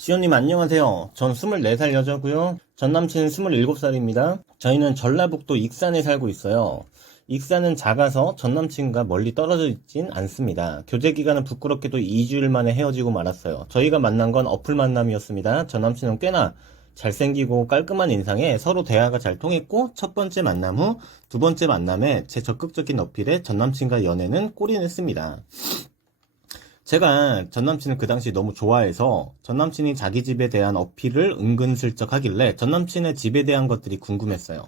시온님 안녕하세요. 전 24살 여자고요. 전 남친은 27살입니다. 저희는 전라북도 익산에 살고 있어요. 익산은 작아서 전 남친과 멀리 떨어져 있진 않습니다. 교제 기간은 부끄럽게도 2주일 만에 헤어지고 말았어요. 저희가 만난 건 어플 만남이었습니다. 전 남친은 꽤나 잘생기고 깔끔한 인상에 서로 대화가 잘 통했고, 첫 번째 만남 후 두 번째 만남에 제 적극적인 어필에 전 남친과 연애는 꼴이 냈습니다. 제가 전 남친을 그 당시 너무 좋아해서 전 남친이 자기 집에 대한 어필을 은근슬쩍 하길래 전 남친의 집에 대한 것들이 궁금했어요.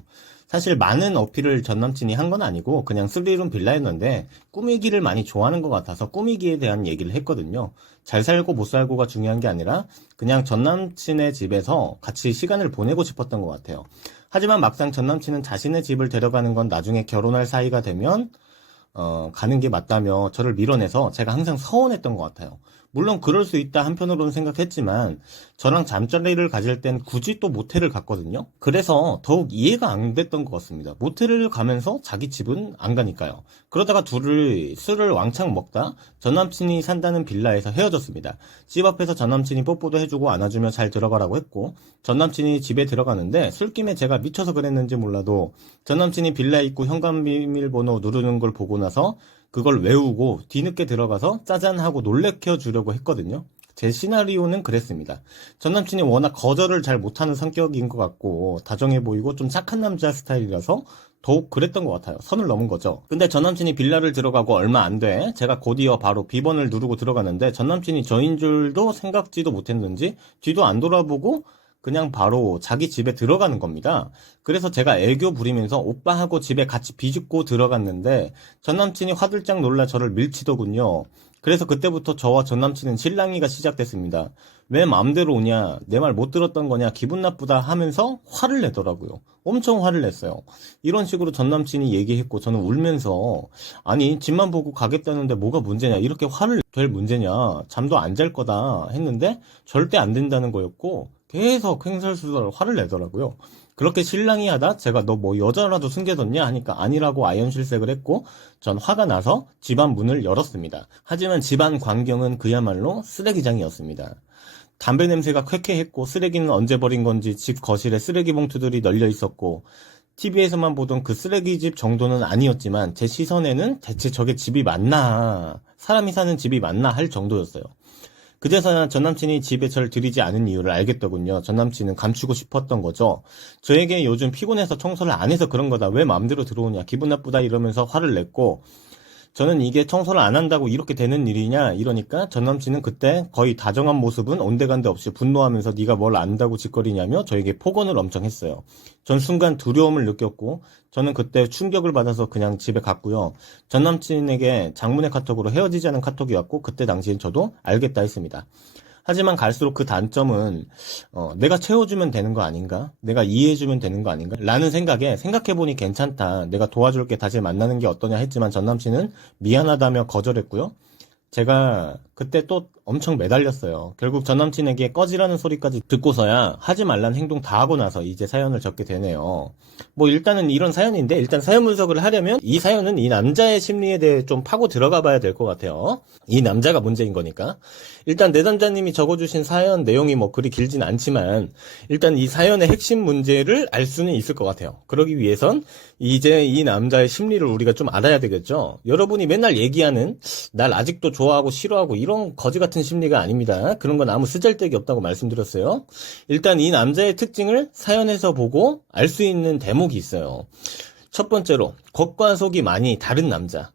사실 많은 어필을 전 남친이 한 건 아니고 그냥 3룸 빌라였는데 꾸미기를 많이 좋아하는 것 같아서 꾸미기에 대한 얘기를 했거든요. 잘 살고 못 살고가 중요한 게 아니라 그냥 전 남친의 집에서 같이 시간을 보내고 싶었던 것 같아요. 하지만 막상 전 남친은 자신의 집을 데려가는 건 나중에 결혼할 사이가 되면 가는 게 맞다며 저를 밀어내서 제가 항상 서운했던 것 같아요. 물론 그럴 수 있다 한편으로는 생각했지만 저랑 잠자리를 가질 땐 굳이 또 모텔을 갔거든요. 그래서 더욱 이해가 안 됐던 것 같습니다. 모텔을 가면서 자기 집은 안 가니까요. 그러다가 둘을 술을 왕창 먹다 전 남친이 산다는 빌라에서 헤어졌습니다. 집 앞에서 전 남친이 뽀뽀도 해주고 안아주며 잘 들어가라고 했고, 전 남친이 집에 들어가는데 술김에 제가 미쳐서 그랬는지 몰라도 전 남친이 빌라 입구 현관 비밀번호 누르는 걸 보고 나서 그걸 외우고 뒤늦게 들어가서 짜잔 하고 놀래켜 주려고 했거든요. 제 시나리오는 그랬습니다. 전 남친이 워낙 거절을 잘 못하는 성격인 것 같고 다정해 보이고 좀 착한 남자 스타일이라서 더욱 그랬던 것 같아요. 선을 넘은 거죠. 근데 전 남친이 빌라를 들어가고 얼마 안 돼 제가 곧이어 바로 비번을 누르고 들어가는데 전 남친이 저인 줄도 생각지도 못했는지 뒤도 안 돌아보고 그냥 바로 자기 집에 들어가는 겁니다. 그래서 제가 애교 부리면서 오빠하고 집에 같이 비집고 들어갔는데 전 남친이 화들짝 놀라 저를 밀치더군요. 그래서 그때부터 저와 전 남친은 실랑이가 시작됐습니다. 왜 마음대로 오냐, 내 말 못 들었던 거냐, 기분 나쁘다 하면서 화를 내더라고요. 엄청 화를 냈어요. 이런 식으로 전 남친이 얘기했고 저는 울면서 아니 집만 보고 가겠다는데 뭐가 문제냐, 이렇게 화를 될 문제냐, 잠도 안 잘 거다 했는데 절대 안 된다는 거였고 계속 횡설수설 화를 내더라고요. 그렇게 실랑이 하다 제가 너 뭐 여자라도 숨겨뒀냐 하니까 아니라고 아연실색을 했고 전 화가 나서 집안 문을 열었습니다. 하지만 집안 광경은 그야말로 쓰레기장이었습니다. 담배 냄새가 쾌쾌했고 쓰레기는 언제 버린 건지 집 거실에 쓰레기 봉투들이 널려 있었고 TV에서만 보던 그 쓰레기집 정도는 아니었지만 제 시선에는 대체 저게 집이 맞나, 사람이 사는 집이 맞나 할 정도였어요. 그제서야 전 남친이 집에 절 들이지 않은 이유를 알겠더군요. 전 남친은 감추고 싶었던 거죠. 저에게 요즘 피곤해서 청소를 안 해서 그런 거다. 왜 마음대로 들어오냐. 기분 나쁘다 이러면서 화를 냈고 저는 이게 청소를 안 한다고 이렇게 되는 일이냐 이러니까 전 남친은 그때 거의 다정한 모습은 온데간데 없이 분노하면서 네가 뭘 안다고 짓거리냐며 저에게 폭언을 엄청 했어요. 전 순간 두려움을 느꼈고 저는 그때 충격을 받아서 그냥 집에 갔고요. 전 남친에게 장문의 카톡으로 헤어지자는 카톡이 왔고 그때 당시엔 저도 알겠다 했습니다. 하지만 갈수록 그 단점은 내가 채워주면 되는 거 아닌가? 내가 이해해주면 되는 거 아닌가? 라는 생각에 생각해보니 괜찮다. 내가 도와줄게. 다시 만나는 게 어떠냐 했지만 전 남친은 미안하다며 거절했고요. 제가 그때 또 엄청 매달렸어요. 결국 전 남친에게 꺼지라는 소리까지 듣고서야 하지 말란 행동 다 하고 나서 이제 사연을 적게 되네요. 뭐 일단은 이런 사연인데 일단 사연 분석을 하려면 이 사연은 이 남자의 심리에 대해 좀 파고 들어가 봐야 될 것 같아요. 이 남자가 문제인 거니까. 일단 내담자님이 적어주신 사연 내용이 뭐 그리 길진 않지만 일단 이 사연의 핵심 문제를 알 수는 있을 것 같아요. 그러기 위해선 이제 이 남자의 심리를 우리가 좀 알아야 되겠죠. 여러분이 맨날 얘기하는 날 아직도 좋아하고 싫어하고 이런 거지 같은 심리가 아닙니다. 그런 건 아무 쓰잘데기 없다고 말씀드렸어요. 일단 이 남자의 특징을 사연에서 보고 알 수 있는 대목이 있어요. 첫 번째로 겉과 속이 많이 다른 남자.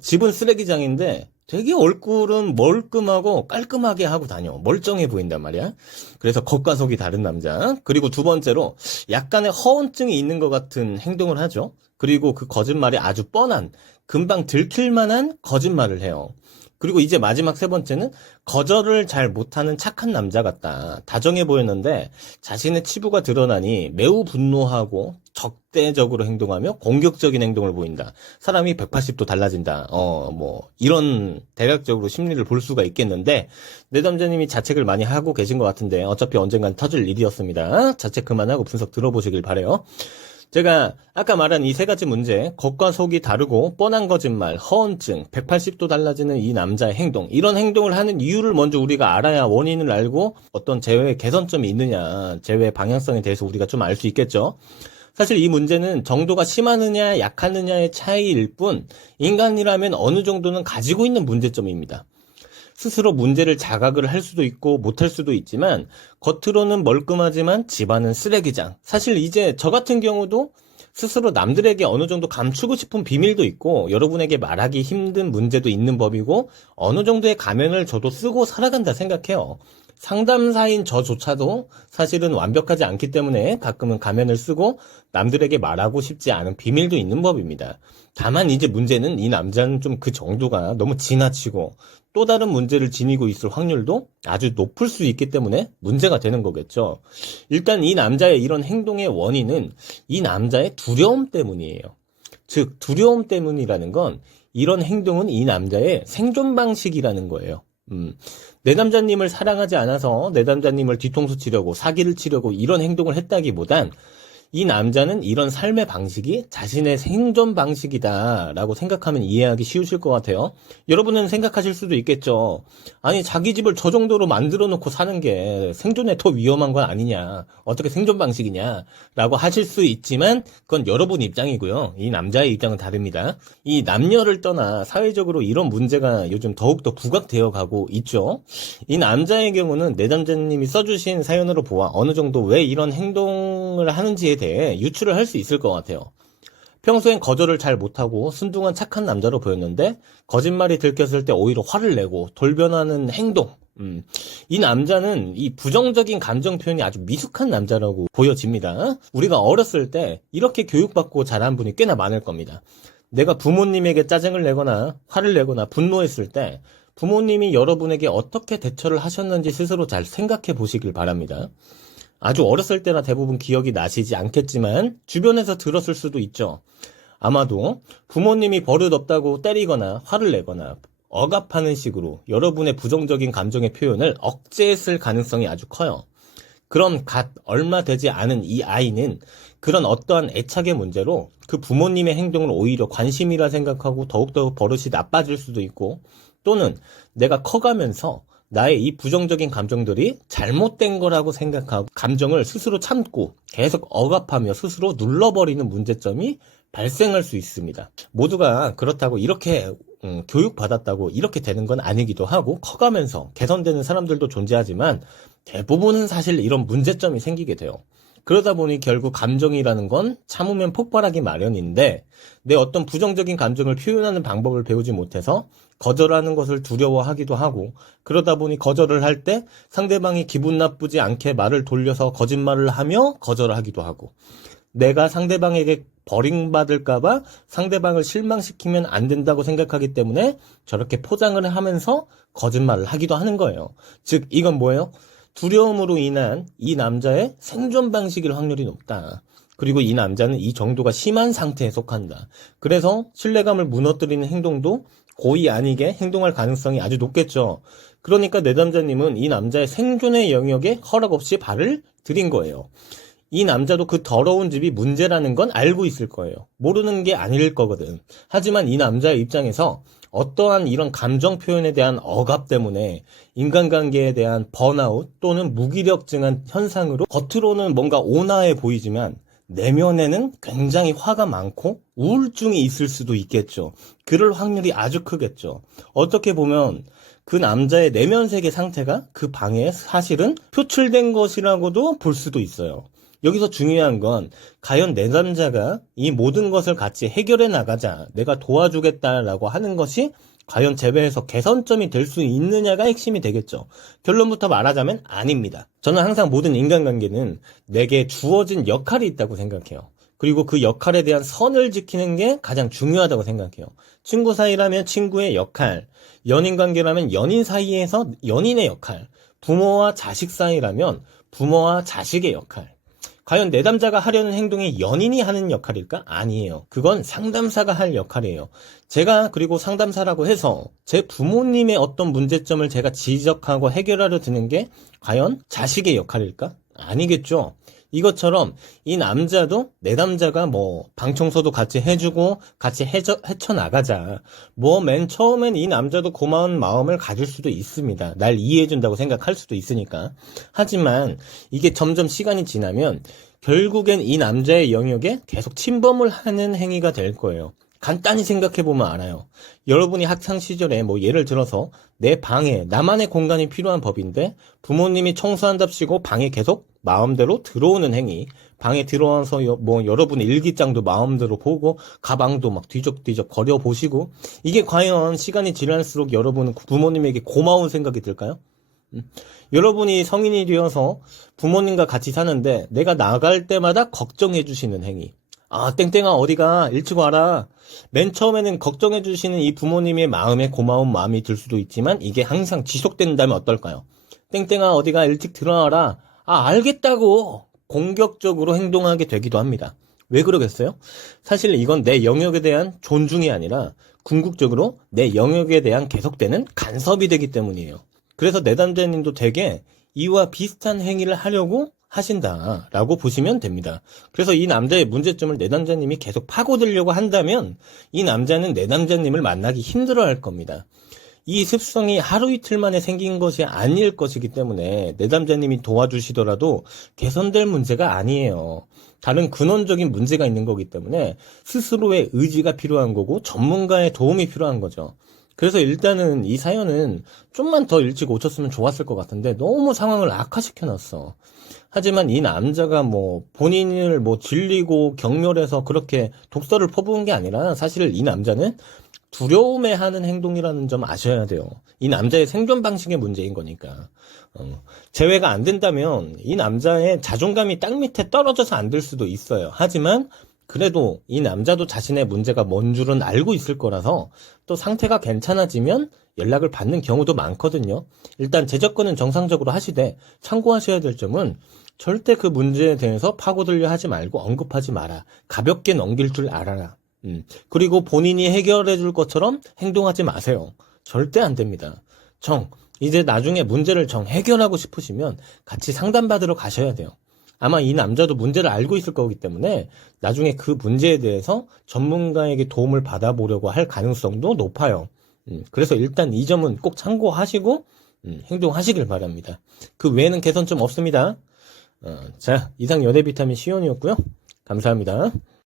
집은 쓰레기장인데 되게 얼굴은 멀끔하고 깔끔하게 하고 다녀. 멀쩡해 보인단 말이야. 그래서 겉과 속이 다른 남자. 그리고 두 번째로 약간의 허언증이 있는 것 같은 행동을 하죠. 그리고 그 거짓말이 아주 뻔한, 금방 들킬 만한 거짓말을 해요. 그리고 이제 마지막 세 번째는 거절을 잘 못하는 착한 남자 같다. 다정해 보였는데 자신의 치부가 드러나니 매우 분노하고 적대적으로 행동하며 공격적인 행동을 보인다. 사람이 180도 달라진다. 뭐 이런 대략적으로 심리를 볼 수가 있겠는데 내담자님이 자책을 많이 하고 계신 것 같은데 어차피 언젠간 터질 일이었습니다. 자책 그만하고 분석 들어보시길 바래요. 제가 아까 말한 이 세 가지 문제, 겉과 속이 다르고 뻔한 거짓말, 허언증, 180도 달라지는 이 남자의 행동, 이런 행동을 하는 이유를 먼저 우리가 알아야 원인을 알고 어떤 제외 개선점이 있느냐, 제외 방향성에 대해서 우리가 좀 알 수 있겠죠. 사실 이 문제는 정도가 심하느냐 약하느냐의 차이일 뿐 인간이라면 어느 정도는 가지고 있는 문제점입니다. 스스로 문제를 자각을 할 수도 있고 못할 수도 있지만 겉으로는 멀끔하지만 집안은 쓰레기장. 사실 이제 저 같은 경우도 스스로 남들에게 어느 정도 감추고 싶은 비밀도 있고 여러분에게 말하기 힘든 문제도 있는 법이고 어느 정도의 가면을 저도 쓰고 살아간다 생각해요. 상담사인 저조차도 사실은 완벽하지 않기 때문에 가끔은 가면을 쓰고 남들에게 말하고 싶지 않은 비밀도 있는 법입니다. 다만 이제 문제는 이 남자는 좀 그 정도가 너무 지나치고 또 다른 문제를 지니고 있을 확률도 아주 높을 수 있기 때문에 문제가 되는 거겠죠. 일단 이 남자의 이런 행동의 원인은 이 남자의 두려움 때문이에요. 즉, 두려움 때문이라는 건 이런 행동은 이 남자의 생존 방식이라는 거예요. 내 남자님을 사랑하지 않아서 내 남자님을 뒤통수 치려고 사기를 치려고 이런 행동을 했다기보단 이 남자는 이런 삶의 방식이 자신의 생존 방식이다라고 생각하면 이해하기 쉬우실 것 같아요. 여러분은 생각하실 수도 있겠죠. 아니, 자기 집을 저 정도로 만들어 놓고 사는 게 생존에 더 위험한 건 아니냐, 어떻게 생존 방식이냐 라고 하실 수 있지만 그건 여러분 입장이고요. 이 남자의 입장은 다릅니다. 이 남녀를 떠나 사회적으로 이런 문제가 요즘 더욱더 부각되어 가고 있죠. 이 남자의 경우는 내 남자님이 써주신 사연으로 보아 어느 정도 왜 이런 행동을 하는지에 대해 유추를 할 수 있을 것 같아요. 평소엔 거절을 잘 못하고 순둥한 착한 남자로 보였는데 거짓말이 들켰을 때 오히려 화를 내고 돌변하는 행동. 이 남자는 이 부정적인 감정 표현이 아주 미숙한 남자라고 보여집니다. 우리가 어렸을 때 이렇게 교육받고 자란 분이 꽤나 많을 겁니다. 내가 부모님에게 짜증을 내거나 화를 내거나 분노했을 때 부모님이 여러분에게 어떻게 대처를 하셨는지 스스로 잘 생각해 보시길 바랍니다. 아주 어렸을 때나 대부분 기억이 나시지 않겠지만 주변에서 들었을 수도 있죠. 아마도 부모님이 버릇없다고 때리거나 화를 내거나 억압하는 식으로 여러분의 부정적인 감정의 표현을 억제했을 가능성이 아주 커요. 그럼 갓 얼마 되지 않은 이 아이는 그런 어떠한 애착의 문제로 그 부모님의 행동을 오히려 관심이라 생각하고 더욱더 버릇이 나빠질 수도 있고, 또는 내가 커가면서 나의 이 부정적인 감정들이 잘못된 거라고 생각하고 감정을 스스로 참고 계속 억압하며 스스로 눌러버리는 문제점이 발생할 수 있습니다. 모두가 그렇다고 이렇게 교육받았다고 이렇게 되는 건 아니기도 하고, 커가면서 개선되는 사람들도 존재하지만 대부분은 사실 이런 문제점이 생기게 돼요. 그러다 보니 결국 감정이라는 건 참으면 폭발하기 마련인데, 내 어떤 부정적인 감정을 표현하는 방법을 배우지 못해서 거절하는 것을 두려워하기도 하고, 그러다 보니 거절을 할 때 상대방이 기분 나쁘지 않게 말을 돌려서 거짓말을 하며 거절하기도 하고, 내가 상대방에게 버림받을까봐 상대방을 실망시키면 안 된다고 생각하기 때문에 저렇게 포장을 하면서 거짓말을 하기도 하는 거예요. 즉, 이건 뭐예요? 두려움으로 인한 이 남자의 생존 방식일 확률이 높다. 그리고 이 남자는 이 정도가 심한 상태에 속한다. 그래서 신뢰감을 무너뜨리는 행동도 고의 아니게 행동할 가능성이 아주 높겠죠. 그러니까 내 남자님은 이 남자의 생존의 영역에 허락 없이 발을 들인 거예요. 이 남자도 그 더러운 집이 문제라는 건 알고 있을 거예요. 모르는 게 아닐 거거든. 하지만 이 남자의 입장에서 어떠한 이런 감정 표현에 대한 억압 때문에 인간관계에 대한 번아웃 또는 무기력증한 현상으로 겉으로는 뭔가 온화해 보이지만 내면에는 굉장히 화가 많고 우울증이 있을 수도 있겠죠. 그럴 확률이 아주 크겠죠. 어떻게 보면 그 남자의 내면 세계 상태가 그 방에 사실은 표출된 것이라고도 볼 수도 있어요. 여기서 중요한 건 과연 내 남자가 이 모든 것을 같이 해결해 나가자, 내가 도와주겠다라고 하는 것이 과연 재회에서 개선점이 될 수 있느냐가 핵심이 되겠죠. 결론부터 말하자면 아닙니다. 저는 항상 모든 인간관계는 내게 주어진 역할이 있다고 생각해요. 그리고 그 역할에 대한 선을 지키는 게 가장 중요하다고 생각해요. 친구 사이라면 친구의 역할, 연인 관계라면 연인 사이에서 연인의 역할, 부모와 자식 사이라면 부모와 자식의 역할. 과연 내 남자가 하려는 행동이 연인이 하는 역할일까? 아니에요. 그건 상담사가 할 역할이에요. 제가 그리고 상담사라고 해서 제 부모님의 어떤 문제점을 제가 지적하고 해결하려 드는 게 과연 자식의 역할일까? 아니겠죠. 이것처럼 이 남자도 내 남자가 뭐 방 청소도 같이 해주고 같이 헤쳐나가자. 뭐 맨 처음엔 이 남자도 고마운 마음을 가질 수도 있습니다. 날 이해해준다고 생각할 수도 있으니까. 하지만 이게 점점 시간이 지나면 결국엔 이 남자의 영역에 계속 침범을 하는 행위가 될 거예요. 간단히 생각해보면 알아요. 여러분이 학창 시절에 뭐 예를 들어서 내 방에 나만의 공간이 필요한 법인데 부모님이 청소한답시고 방에 계속 마음대로 들어오는 행위. 방에 들어와서 뭐 여러분의 일기장도 마음대로 보고 가방도 막 뒤적뒤적 거려보시고 이게 과연 시간이 지날수록 여러분은 부모님에게 고마운 생각이 들까요? 여러분이 성인이 되어서 부모님과 같이 사는데 내가 나갈 때마다 걱정해 주시는 행위. 아, 땡땡아, 어디가? 일찍 와라. 맨 처음에는 걱정해 주시는 이 부모님의 마음에 고마운 마음이 들 수도 있지만 이게 항상 지속된다면 어떨까요? 땡땡아, 어디가? 일찍 들어와라. 아, 알겠다고. 공격적으로 행동하게 되기도 합니다. 왜 그러겠어요? 사실 이건 내 영역에 대한 존중이 아니라 궁극적으로 내 영역에 대한 계속되는 간섭이 되기 때문이에요. 그래서 내담자님도 되게 이와 비슷한 행위를 하려고 하신다라고 보시면 됩니다. 그래서 이 남자의 문제점을 내담자님이 계속 파고들려고 한다면 이 남자는 내담자님을 만나기 힘들어할 겁니다. 이 습성이 하루 이틀 만에 생긴 것이 아닐 것이기 때문에 내담자님이 도와주시더라도 개선될 문제가 아니에요. 다른 근원적인 문제가 있는 거기 때문에 스스로의 의지가 필요한 거고 전문가의 도움이 필요한 거죠. 그래서 일단은 이 사연은 좀만 더 일찍 오셨으면 좋았을 것 같은데 너무 상황을 악화시켜놨어. 하지만 이 남자가 뭐 본인을 뭐 질리고 경멸해서 그렇게 독설을 퍼부은 게 아니라 사실 이 남자는 두려움에 하는 행동이라는 점 아셔야 돼요. 이 남자의 생존 방식의 문제인 거니까. 제외가 안 된다면 이 남자의 자존감이 땅 밑에 떨어져서 안 될 수도 있어요. 하지만 그래도 이 남자도 자신의 문제가 뭔 줄은 알고 있을 거라서 또 상태가 괜찮아지면 연락을 받는 경우도 많거든요. 일단 재접근은 정상적으로 하시되 참고하셔야 될 점은 절대 그 문제에 대해서 파고들려 하지 말고 언급하지 마라. 가볍게 넘길 줄 알아라. 그리고 본인이 해결해 줄 것처럼 행동하지 마세요. 절대 안 됩니다. 이제 나중에 문제를 해결하고 싶으시면 같이 상담받으러 가셔야 돼요. 아마 이 남자도 문제를 알고 있을 거기 때문에 나중에 그 문제에 대해서 전문가에게 도움을 받아보려고 할 가능성도 높아요. 그래서 일단 이 점은 꼭 참고하시고 행동하시길 바랍니다. 그 외에는 개선점 없습니다. 자, 이상 연애 비타민 시온이었고요. 감사합니다.